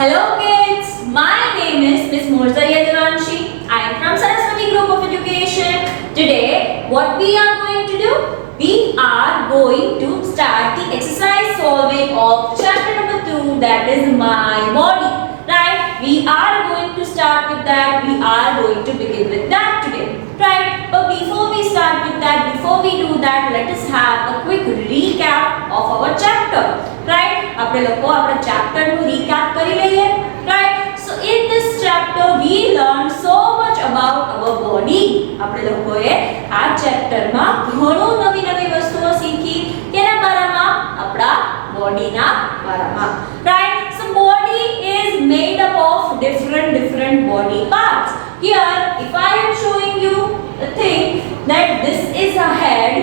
Hello kids, my name is Miss Morzaya Devanshi. I am from Saraswati Group of Education. Today, what we are going to do? We are going to start the exercise solving of chapter number 2, that is my body. Right? We are going to start with that. We are going to begin with that today. Right? But before we start with that, before we do that, let us have a quick recap of our chapter. Right? આપણે લોકો આપણા chapter નું recap કરી લઈએ. Right? So in this chapter we learned so much about our body. આપણે લોકોએ આ chapter માં ઘણું નવી વસ્તુઓ શીખી કેના બારામાં આપણા body ના બારામાં. Right? So body is made up of different body parts. Here if I am showing you the thing that this is a head,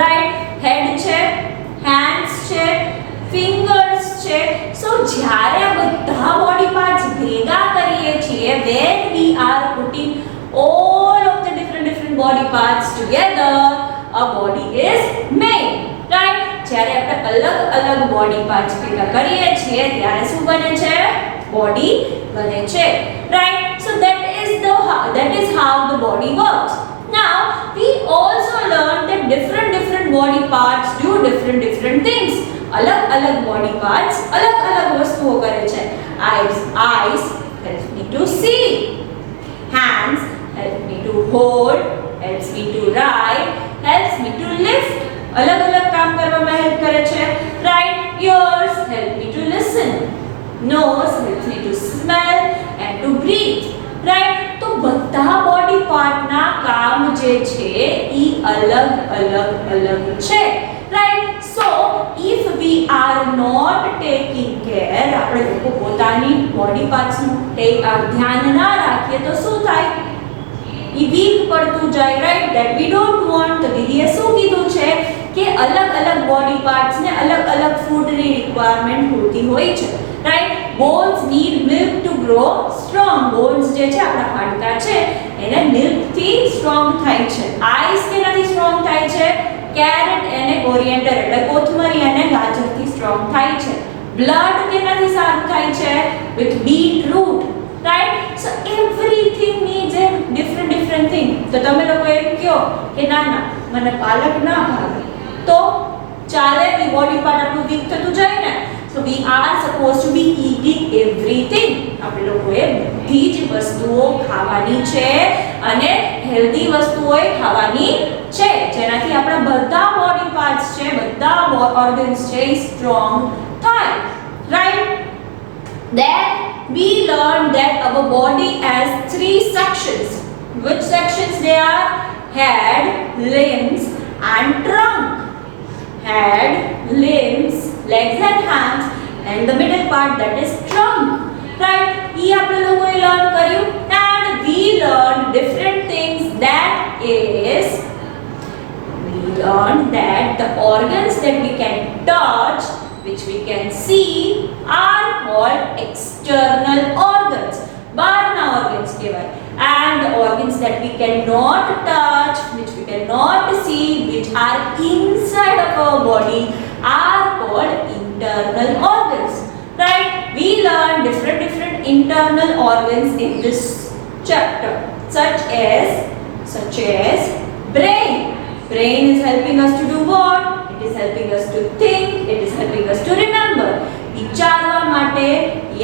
right? Head છે, hands છે, fingers છે. So જ્યારે આ બધા body parts ભેગા કરીએ છીએ, when we are putting all of the different body parts together, a body is made. Right? જ્યારે આપણે અલગ body parts ભેગા કરીએ છીએ ત્યારે શું બને છે? Body બને છે. Right? So that is how the body works. Now we also learned that different body parts do different things. अलग body parts अलग वस्तुओं करे છે. Eyes helps me to see, hands help me to hold, helps me to write, helps me to lift. अलग काम કરવામાં help કરે છે. Right? Ears help me to listen, nose helps me to smell and to breathe. Right? તો બધા body part ના કામ જે છે ઈ अलग છે. Right? So if we are not taking care, આપણે લોકો પોતાની body parts નું ધ્યાન ના રાખીએ તો શું થાય? ઈ વીક પડતું જાય. Right? That we don't want. તો દીદીએ શું કીધું છે કે अलग body parts ને अलग food ની requirement હોતી હોય છે. Right? Bones need milk to grow strong. Bones જે છે આપણા હાડકા છે એને milk થી strong થાય છે. Eyes કેનાથી strong થાય છે? Carrot અને coriander એટલે કોથમરી અને ગાજર થી strong થાય છે. Blood કેનાથી સારું થાય છે? With beetroot. Right? So everything needs a different thing. તો તમે લોકો એમ કહો કે ના મને પાલક ના ભાવે તો ચાલે? એ બોડી પાર્ટ આપણું વીક થતું જાય ને. So we are supposed to be eating everything. આપણે લોકોએ બધી જ વસ્તુઓ ખાવાની છે અને હેલ્ધી વસ્તુઓ ખાવાની છે જેનાથી આપણા બધા બોડી પાર્ટ્સ છે, બધા ઓર્ગન્સ છે એ સ્ટ્રોંગ થાય. Right? Then we learned that our body has 3 sections. Which sections they are? Head, limbs and trunk. Head, limbs, legs and hands, and the middle part, that is trunk. Right? ये આપણે લોકોએ learn કર્યું. And we learned different things. That is, we learned that the organs that we can touch, which we can see, are called external organs. બહારના organs કહેવાય. And the organs that we cannot touch, which we cannot see, which are inside of our body, are called internal organs. Right? We learn different internal organs in this chapter, such as brain. Brain is helping us to do what? It is helping us to think, it is helping us to remember. વિચારવા માટે,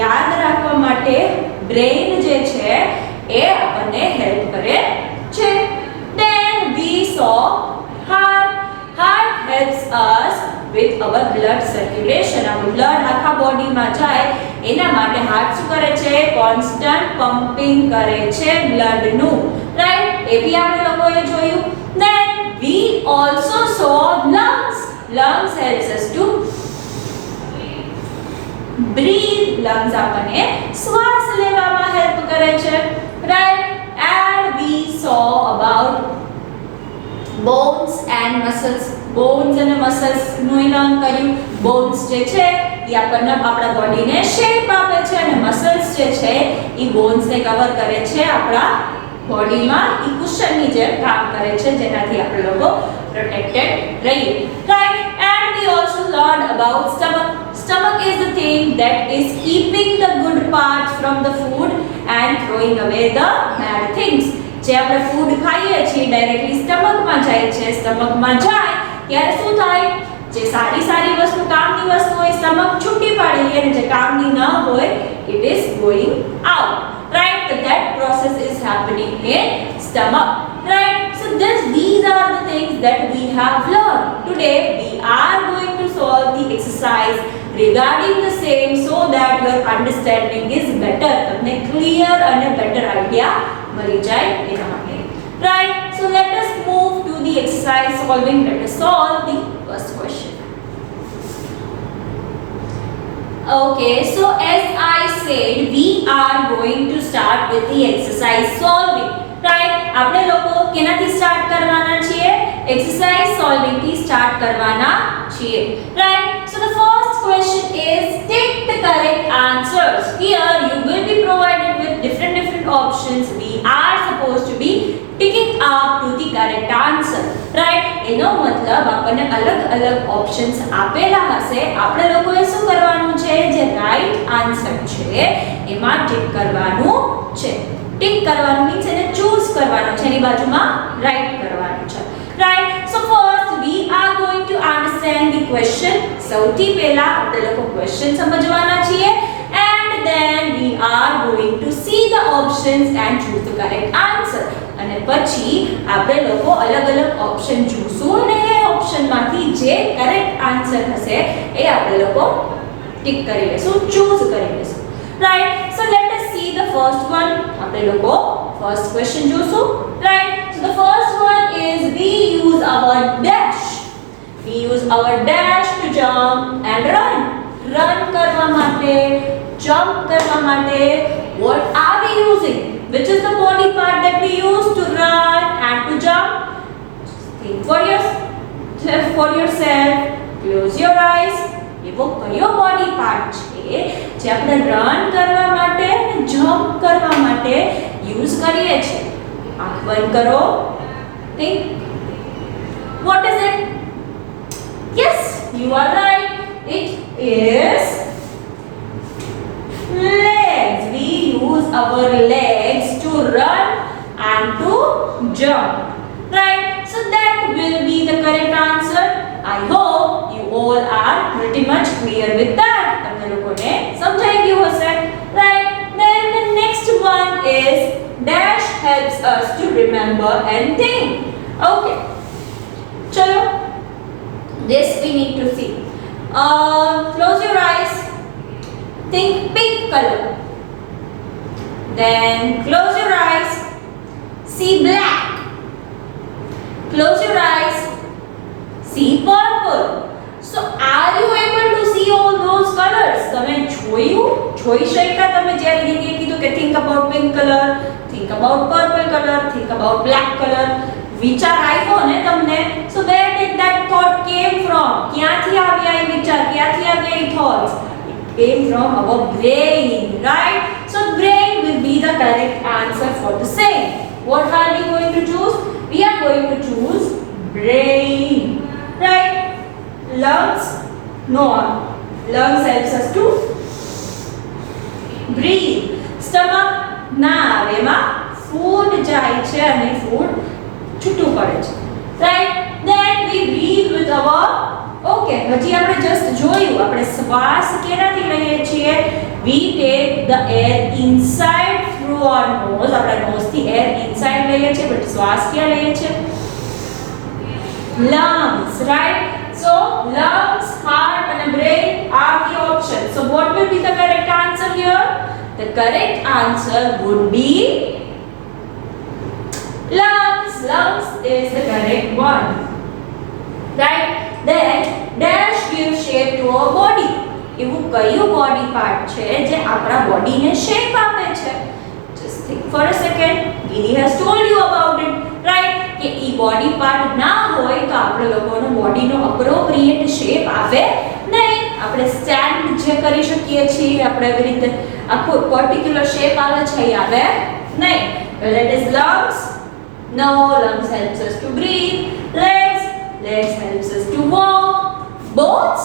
યાદ રાખવા માટે brain જે છે એ આપણને help કરે છે. Then we saw heart. Heart helps us with our blood circulation. Our blood આખા બોડીમાં જાય એના માટે હાર્ટ શું કરે છે? કોન્સ્ટન્ટ પમ્પિંગ કરે છે બ્લડનું. રાઈટ? એ બી આપણે લોકોએ જોયું. Then we also saw lungs. Lungs helps us to breathe. Lungs આપણને શ્વાસ લેવામાં હેલ્પ કરે છે. Right? And we saw about bones and muscles. Bones and muscles નું લર્ન કર્યું. Bones જે છે એ આપણને આપણા બોડીને શેપ આપે છે અને મસલ્સ જે છે એ બોન્સ ને કવર કરે છે. આપણા બોડીમાં ઈ કુશનની જેમ કામ કરે છે જેનાથી આપણે લોકો પ્રોટેક્ટેડ રહીએ. Right? And we we also learned about stomach. Stomach is the thing that is keeping the good parts from the food and throwing away the bad things. જે આપણે ફૂડ ખાઈએ છીએ ડાયરેક્ટલી સ્ટમકમાં જાય છે, સ્ટમકમાં જાય ત્યારે શું થાય? જે સારી સારી વસ્તુ કામની વસ્તુ હોય સ્ટમક છૂટી પાડી લે અને જે કામની ન હોય it is going out, right? So that process is happening in stomach, right? So these are the things that we have learned. Today we are going to solve the exercise regarding the same so that your understanding is better. તમને clear અને better idea મળી જાય એના માટે, right? So let us move to the exercise solving. Let us solve the first question. Okay, so as I said, we are going to start with the exercise solving, right? આપણે લોકો કેનાથી start કરવાના છીએ? exercise solving થી start કરવાના છીએ, right? So the first question is take the correct answers. Here you will be provided with different options. We are supposed to be ticking up to the correct answer, right? એનો મતલબ આપણને અલગ options આપેલા હશે, આપણે લોકોએ શું કરવાનું છે? જે રાઈટ આન્સર છે એમાં ટિક કરવાનું છે. ટિક કરવાનું મીન્સ એને ચૂઝ કરવાનું છે, એની બાજુમાં રાઈટ કરવાનું છે, right? So first we are going to understand the question. સૌથી પહેલા આપણે લોકો ક્વેશ્ચન સમજવાના છીએ and then we are going to see the options and choose the correct answer. અને પછી આપણે લોકો અલગ ઓપ્શન જોશું અને એ ઓપ્શનમાંથી જે કરેક્ટ આન્સર હશે એ આપણે લોકો ટિક કરી લેશું, ચૂઝ કરી લેશું, right? So let us see the first one. આપણે લોકો first question જોશું, right? So the first one is we use our dash. We use our dash to jump and run. Run કરવા માટે, jump કરવા માટે, what are we using? Which is the body part that we use to run and to jump? Think for yourself. Close your eyes. એવો કયો body part છે જે આપણે run કરવા માટે અને જમ્પ કરવા માટે યુઝ કરીએ છીએ? આંખ બંધ કરો. Think. What is it? Yes, you are right. It is legs. We use our legs to run and to jump, right? So that will be the correct answer. I hope you all are pretty much clear with that. તમને લોકોને સમજાઈ ગયું હશે, right? Then the next one is dash helps us to remember and think. Okay, chalo, this we need to see. Close your eyes. Think pink color. Then close your eyes. See black. Close your eyes. See purple. So are you able to see all those colors? તમે જોઈ શક્યા? તમે જ્યારે દીદીએ કીધું કે think about pink color, think about purple color, think about black color, વિચાર આવ્યો ને તમને? So where did that thought came from? ક્યાંથી આવ્યા એ વિચાર? ક્યાંથી આવ્યા એ thoughts? It came from our brain, right? So brain will be the correct answer for the same. What are we going to choose? We are going to choose brain, right? Lungs? No. Lungs helps us to breathe. Stomach? ના આવે, એમાં food જાય છે અને food છૂટું પડે છે, right? Then we breathe with our okay, હજી આપણે just જોયું આપણે શ્વાસ કેનાથી લઈએ છીએ? We take the air inside through our nose. આપણા nose થી air inside લઈએ છીએ, but શ્વાસ ક્યાં લઈએ છીએ? Lungs, right? So lungs, heart and brain are the options. So what will be the correct answer here? The correct answer would be lungs. Lungs is the correct one, right? Then dash gives shape to our body. એવું કયું body part છે જે આપણા બોડીને shape આપે છે? Just think for a second. Didi has told you about it, right? કે ઈ body part ના હોય તો આપણે લોકોનો બોડીનો appropriate shape આવે નહીં. આપણે સ્ટેન્ડ જે કરી શકીએ છીએ આપણે એવી રીતે આખો પર્ટિક્યુલર શેપ આવે છે એ આવે નહીં. Well, it is lungs. No, lungs helps us to breathe. Legs helps us to walk. Bones?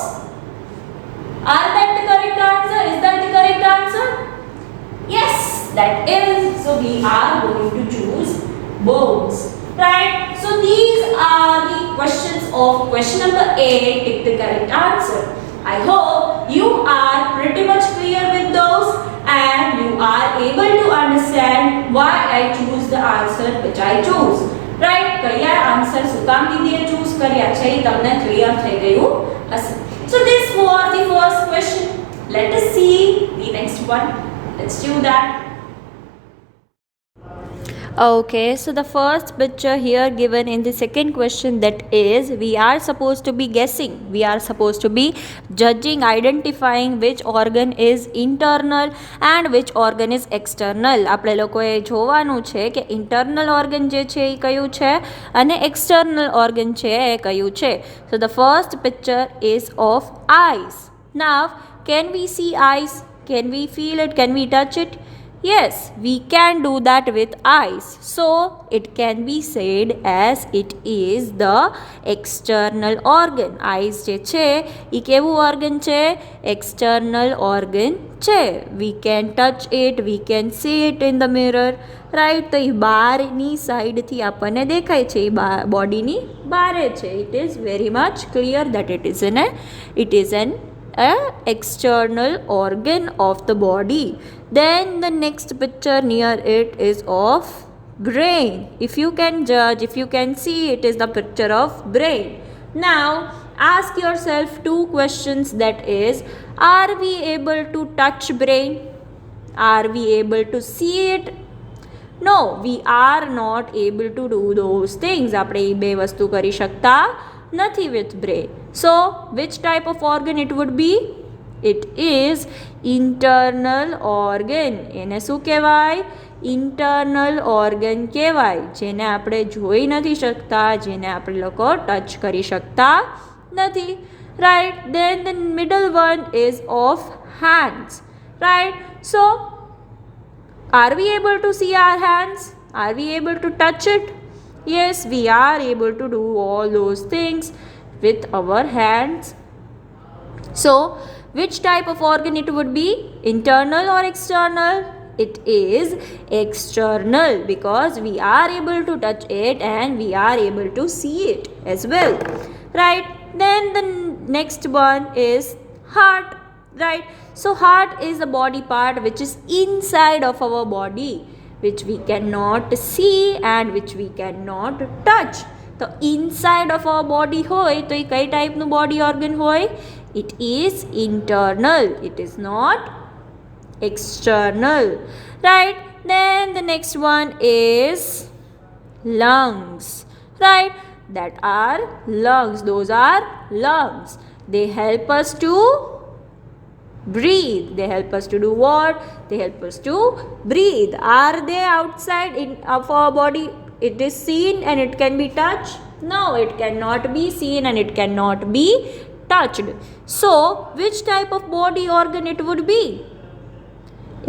Are that the correct answer? Is that the correct answer? Yes, that is. So we are going to choose bones. Right? So these are the questions of question number 8. Take the correct answer. I hope you are pretty much clear with those and you are able to understand why I choose the answer which I choose. Right? કયા answer શું કામ દીદીએ choose કર્યા છે એ તમને clear થઈ ગયું હશે. So this was the first question. Let us see the next one. Let's do that. Okay, so the first picture here given in the second question, that is, we are supposed to be guessing, we are supposed to be judging, identifying which organ is internal and which organ is external. આપણે લોકોએ જોવાનું છે કે internal organ જે છે એ કયું છે અને external organ છે એ કયું છે. So the first picture is of eyes. Now, can we see eyes? Can we feel it? Can we touch it? Yes, we can do that with eyes. So, it can be said as it is the external organ. Eyes જે છે એ કેવું organ છે? External organ છે. We can touch it, we can see it in the mirror. Right? તો એ બહારની સાઈડથી આપણને દેખાય છે, એ બોડીની બહારે છે. It is very much clear that it is an external organ of the body. Then the next picture near it is of brain. If you can judge, if you can see, it is the picture of brain. Now ask yourself two questions, that is, are we able to touch brain? Are we able to see it? No, we are not able to do those things. આપણે એ બે વસ્તુ કરી શકતા નથી with brain. So, which type of organ it would be? It is internal organ. એને શું કહેવાય? Internal organ કહેવાય, જેને આપણે જોઈ નથી શકતા, જેને આપણે લોકો ટચ કરી શકતા નથી. Right? Then the middle one is of hands. Right? So, are we able to see our hands? Are we able to touch it? Yes, we are able to do all those things with our hands. So, which type of organ it would be? Internal or external? It is external, because we are able to touch it and we are able to see it as well. Right? Then the next one is heart. Right? So, heart is a body part which is inside of our body, which we cannot see and which we cannot touch. તો inside of our body હોય તો એ કઈ ટાઈપનું body organ હોય? It is internal. It is not external. Right? Then the next one is lungs. Right? That are lungs. Those are lungs. They help us to breathe. They help us to do what? They help us to breathe. Are they outside of our body? It is seen and it can be touched? No, it cannot be seen and it cannot be touched. So, which type of body organ it would be?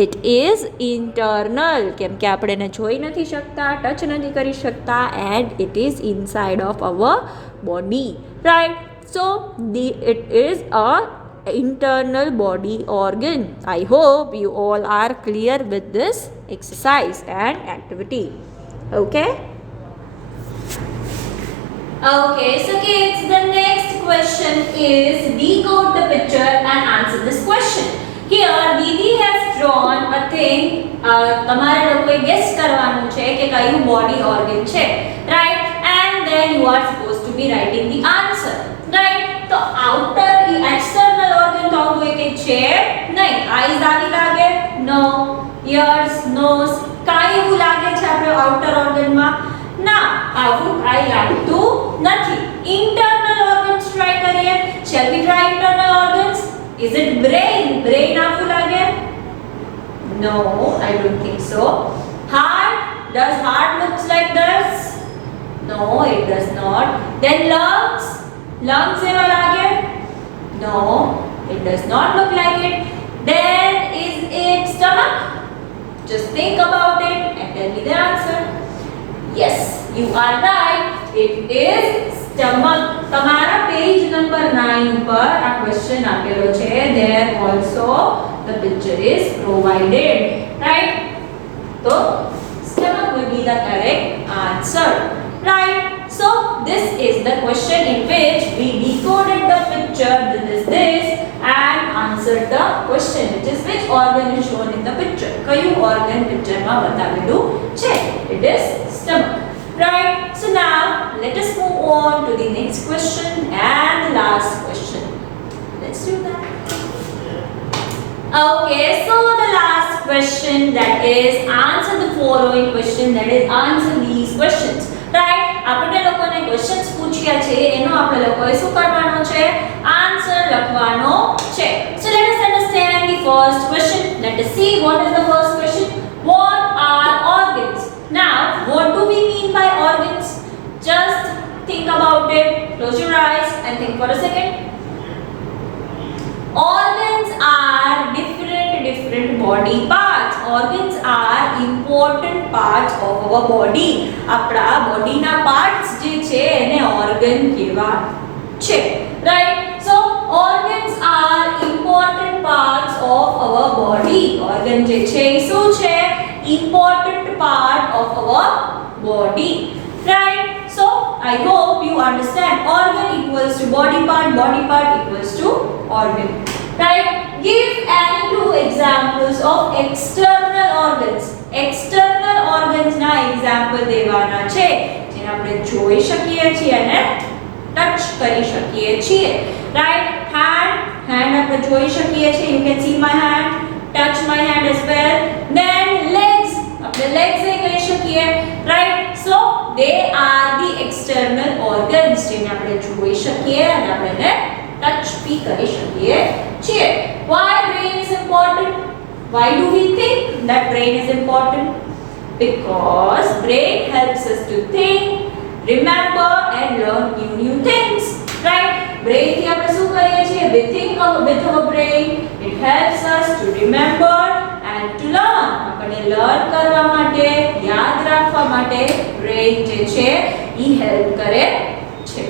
It is internal. કેમ કે આપણે એને જોઈ નથી શકતા, touch નથી કરી શકતા, and it is inside of our body. Right? So, it is a internal body organ. I hope you all are clear with this exercise and activity. Okay? Okay, so kids, the next question is decode the picture and answer this question. Here, Didi has drawn a thing. તમારે લોકોએ guess કરવાનું છે કે કયું body organ છે, right? And then you are supposed to be writing the answer, right? તો outer external organ તો આવું કોઈ છે નહીં. Eyes આવી લાગે? No. Ears, nose, કાંઈ એવું લાગે છે આપણે outer organ માં? ના, આવું કાંઈ લાગતું નથી. Internal organs try કરીએ. Shall we try internal organs? Is it brain? Brain આવું લાગે? No, I don't think so. Heart? Does heart looks like this? No, it does not. Then lungs? Lungs એવા લાગે? No, it does not look like it. Then is it stomach? Just think about it and tell me the answer. Yes, you are right. It is stomach. તમારા page number 9 ઉપર આ question આપેલો છે. There also the picture is provided, right? So stomach will be the correct answer, right? So this is the question in which we decoded the picture, this and answered the question, which is which organ is shown in the picture. કયું organ picture માં બતાવેલું છે? It is stomach, right? So now let us move on to the next question and the last question. Let's do that. Okay, so the last question, that is answer the following question, that is answer these questions, right? આપણે લોકોને questions પૂછ્યા છે એનો આપણે લોકોએ શું કરવાનો છે? આન્સર લખવાનો છે. So let us understand the first question. Let us see what is the first question. What are organs? Now, what do we mean by organs? Just think about it. Close your eyes and think for a second. Organs are different body parts. Organs are important parts of our body. આપણા બોડીના parts જે છે એને organ કહેવાય છે, right? So organs are important parts of our body. Organ જે છે એ શું છે? Important part of our body, right? So I hope you understand. Organ equals to body part equals to organ, right? Give any two examples of external organs. External organs ના example દેવાના છે જેને આપણે જોઈ શકીએ છીએ અને ટચ કરી શકીએ છીએ, right? hand આપણે જોઈ શકીએ છીએ. You can see my hand, touch my hand as well. Then legs, આપણે legs એ કહી શકીએ, right? So they are the external organs જેને આપણે જોઈ શકીએ અને આપણે એને ટચ બી કરી શકીએ છીએ. Why brain is important? Why do we think that brain is important? Because brain helps us to think, remember and learn new things, right? Brain થી આપણે શું કરીએ છીએ? We think with our brain. It helps us to remember and to learn. આપણે learn કરવા માટે, યાદ રાખવા માટે brain જે છે ઈ હેલ્પ કરે છે,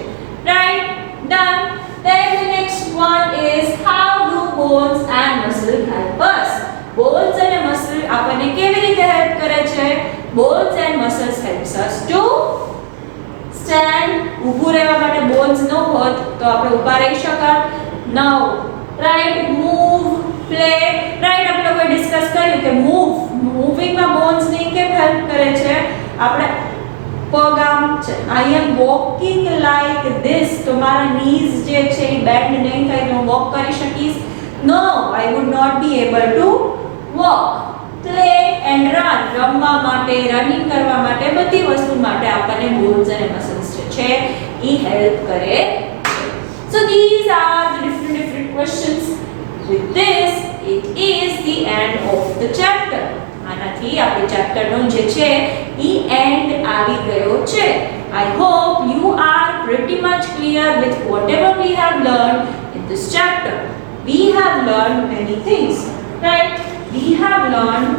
right? Done. Then the next one is how do bones and muscle help us? Bones and muscle આપણને કેવી રીતે હેલ્પ કરે છે? Bones and muscles helps us to stand. ઊભું રહેવા માટે bones ન હોત તો આપણે ઊભા રહી શકાત? No, right? Move, play, right? આપણે લોકોએ ડિસ્કસ કર્યું કે મૂવિંગ માં bones ને કેમ હેલ્પ કરે છે? આપણે પગ આમ છે, I am walking like this, તો મારા knees જે છે એ બેન્ડ નહીં થાય તો હું વોક કરી શકીશ? No, I would not be able to walk. Play and run, રમવા માટે, રનિંગ કરવા માટે, બધી વસ્તુ માટે આપણને બોન્સ અને મસલ્સ જે છે એ હેલ્પ કરે છે. So these are the different questions. With this, it is the end of the chapter. આનાથી આપણી ચેપ્ટર નો જે છે ઈ એન્ડ આવી ગયો છે. I hope you are pretty much clear with whatever we have learned in this chapter. We have learned many things, right? We have learned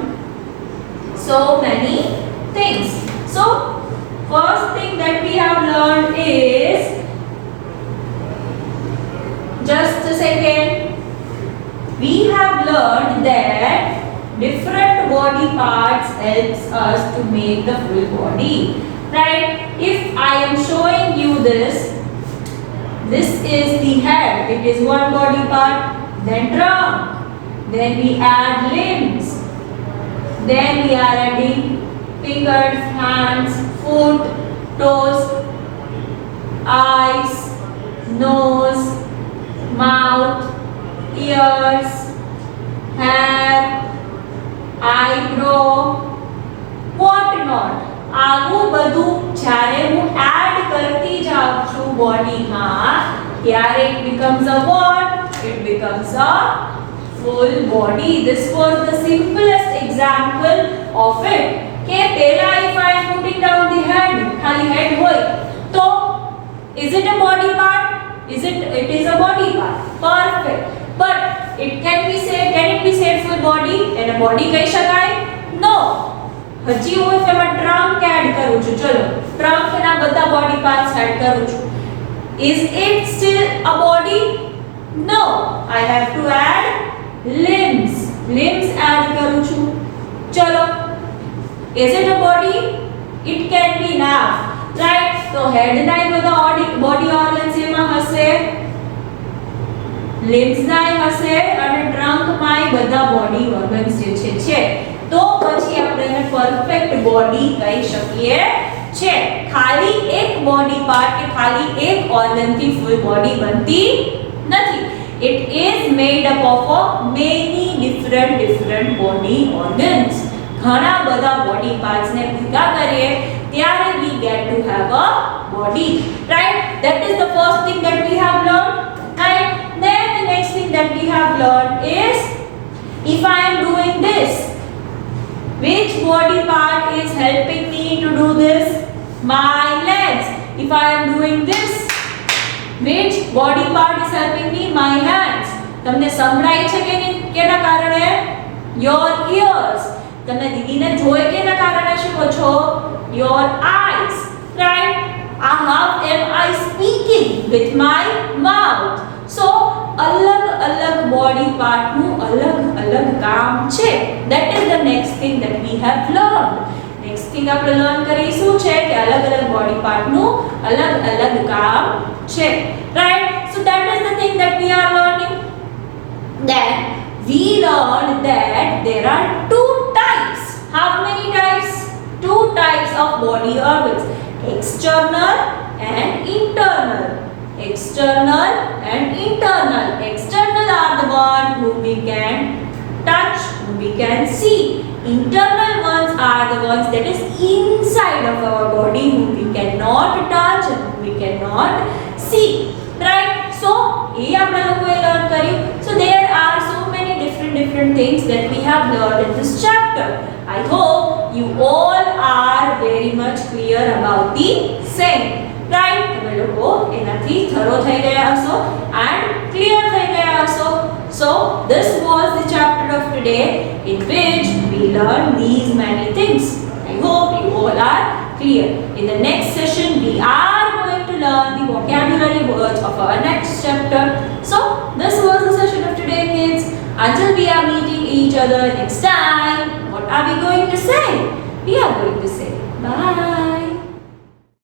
so many things. So first thing that we have learned is, just a second, we have learned that different body parts helps us to make the full body, right? If I am showing you this is the head, it is one body part. Then trunk, then we add limbs, then we are adding fingers, hands, foot, toes, eyes, nose, mouth, ears, hair, eyebrow, what not. આવું બધું જ્યારે હું add કરતી જાઉં છું બોડીમાં ત્યારે it becomes a what? It becomes a full body. This was the simplest example of it. કે પહેલા if I am putting down the head, ખાલી head હોય તો is it a body part? It is a body part. Perfect. But can it be said full body? એને body કહી શકાય? No. હજી હું એમાં ટ્રંક એડ કરું છું. ચલો ટ્રંક ના બધા બોડી પાર્ટ્સ એડ કરું છું. Is it still a body? No. I have to add limbs. Limbs add કરું છું. ચલો. Is it a body? It can be now. Right? So head ના એ બધા body organs એમાં હશે. Limbs ના એ હશે અને trunk માં એ બધા body organs જે છે. તો પછી આપણે એને perfect body કહી શકીએ છે. ખાલી એક body part કે ખાલી એક organ થી full body બનતી નથી. It is made up of many different body organs. ઘણા બધા body parts ને ભેગા કરીએ ત્યારે we get to have a body. Right? That is the first thing that we have learned. Right? Then the next thing that we have learned is, if I am doing this, which body part is helping me to do this? My legs. If I am doing this, which body part is helping me? My hands. તમને સંભળાય છે કે કેના કારણે? Your ears. તમે દીદીને જોઈ કેના કારણે શીખો છો? Your eyes. Right? How am I speaking? With my mouth. So अलग-अलग body part નું अलग-अलग કામ છે. That is the next thing that we have learned. Next thing આપણે learn કરીશું છે કે अलग-अलग body part નું अलग-अलग કામ છે. Right? So that is the thing that we are learning. Then we learned that there are two types. How many types? Two types of body organs. External and internal. External and internal. External are the ones whom we can touch, whom we can see. Internal ones are the ones that is inside of our body, whom we cannot touch and whom we cannot see. Right? So, ये आपने लोगों ने learn करी. So there are so many different things that we have learned in this chapter. I hope you all are very much clear about the same. Right? તમે લોકો એનાથી થરો થઈ ગયા હશો and clear થઈ ગયા હશો. So this was the chapter of today in which we learned these many things. I hope you all are clear. In the next session we are going to learn the vocabulary words of our next chapter. So this was the session of today, kids. Until we are meeting each other next time, what are we going to say? We are going to